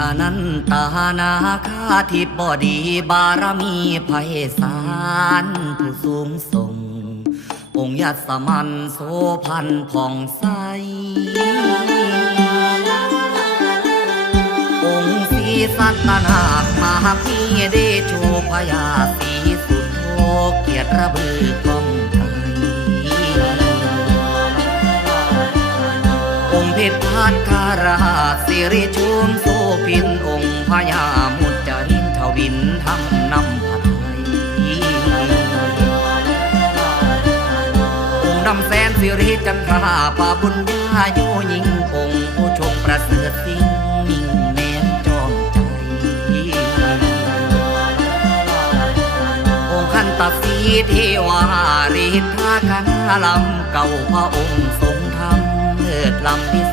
อนันตานาคาทิบอดีบารมีไพศาลผู้สูงส่ง องค์ยัสมันโสพันผ่องใส องค์ศรีสัตนาคมาพีเดโชพยาสีสุดโทเกียรติระบือก องค์เพชรพานคาราสิริชุมโสพินองค์พญามุจจรินทวินทำนำผัดไทยองค์ดำแสนสิริจันทราป่าบุญญาโยยิงองค์ผู้ชงประเสริฐสิ่งมิ่งแนนจอมใจองค์ขันตสีเทวาริทาคณาลำเก่าพระองค์ ทร